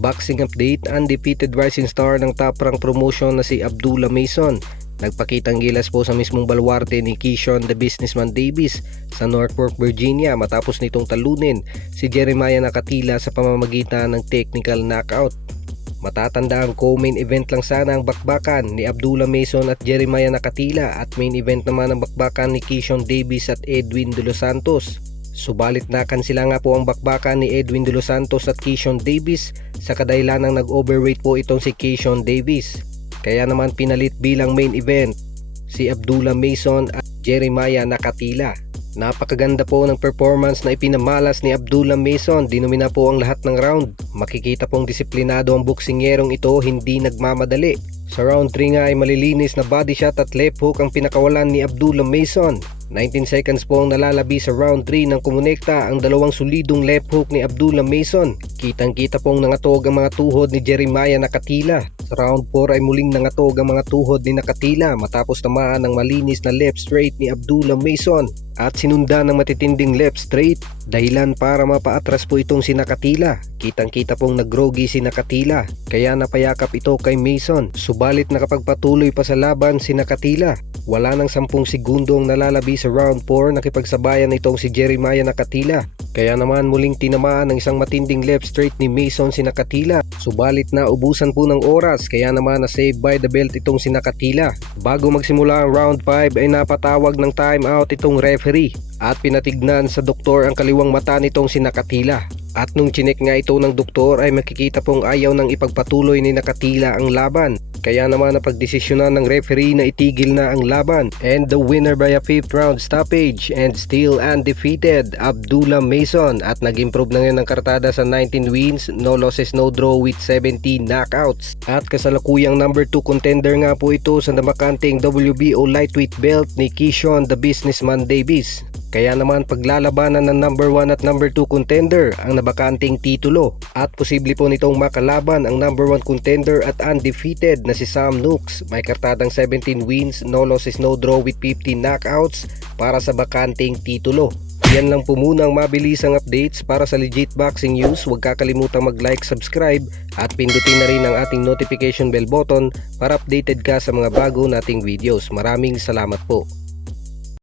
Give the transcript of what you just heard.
Boxing update, undefeated rising star ng Top Rank promotion na si Abdullah Mason nagpakitang gilas po sa mismong baluarte ni Keyshawn the Businessman Davis sa Norfolk, Virginia matapos nitong talunin si Jeremiah Nakatila sa pamamagitan ng technical knockout. Matatanda ang co-main event lang sana ang bakbakan ni Abdullah Mason at Jeremiah Nakatila at main event naman ang bakbakan ni Keyshawn Davis at Edwin De Los Santos. Subalit nakansila nga po ang bakbakan ni Edwin De Los Santos at Keyshawn Davis sa kadahilanang nag-overweight po itong si Keyshawn Davis. Kaya naman pinalit bilang main event si Abdullah Mason at Jeremiah Nakatila. Napakaganda po ng performance na ipinamalas ni Abdullah Mason, dinumina po ang lahat ng round. Makikita pong disiplinado ang boksingyerong ito, hindi nagmamadali. Sa round 3 nga ay malilinis na body shot at left hook ang pinakawalan ni Abdullah Mason. 19 seconds po ang nalalabi sa round 3 nang kumonekta ang dalawang solidong left hook ni Abdullah Mason. Kitang kita pong nangatog ang mga tuhod ni Jeremiah Nakatila. Sa round 4 ay muling nangatog ang mga tuhod ni Nakatila matapos tamaan ng malinis na left straight ni Abdullah Mason at sinundan ng matitinding left straight, dahilan para mapaatras po itong si Nakatila. Kitang kita pong naggrogi si Nakatila kaya napayakap ito kay Mason. Subalit nakapagpatuloy pa sa laban si Nakatila. Wala nang 10 segundo ang nalalabi sa round 4, nakipagsabayan itong si Jeremiah Nakatila. Kaya naman muling tinamaan ng isang matinding left straight ni Mason si Nakatila. Subalit na ubusan po ng oras kaya naman na-save by the belt itong si Nakatila. Bago magsimula ang round 5 ay napatawag ng timeout itong referee at pinatignan sa doktor ang kaliwang mata nitong si Nakatila. At nung chinek nga ito ng doktor ay makikita pong ayaw nang ipagpatuloy ni Nakatila ang laban. Kaya naman napagdesisyonan ng referee na itigil na ang laban. And the winner by a 5th round stoppage and still undefeated, Abdullah Mason. At nag-improve na ngayon ang kartada sa 19 wins, no losses, no draw with 17 knockouts. At kasalukuyang number 2 contender nga po ito sa nabakanteng WBO lightweight belt ni Keyshawn the Businessman Davis. Kaya naman paglalabanan ng number 1 at number 2 contender ang nabakanting titulo at posible po nitong makalaban ang number 1 contender at undefeated na si Sam Nooks. May kartadang 17 wins, no losses, no draw with 15 knockouts para sa bakanting titulo. Yan lang po muna ang mabilisang updates para sa legit boxing news. Huwag kakalimutang mag-like, subscribe at pindutin na rin ang ating notification bell button para updated ka sa mga bago nating videos. Maraming salamat po.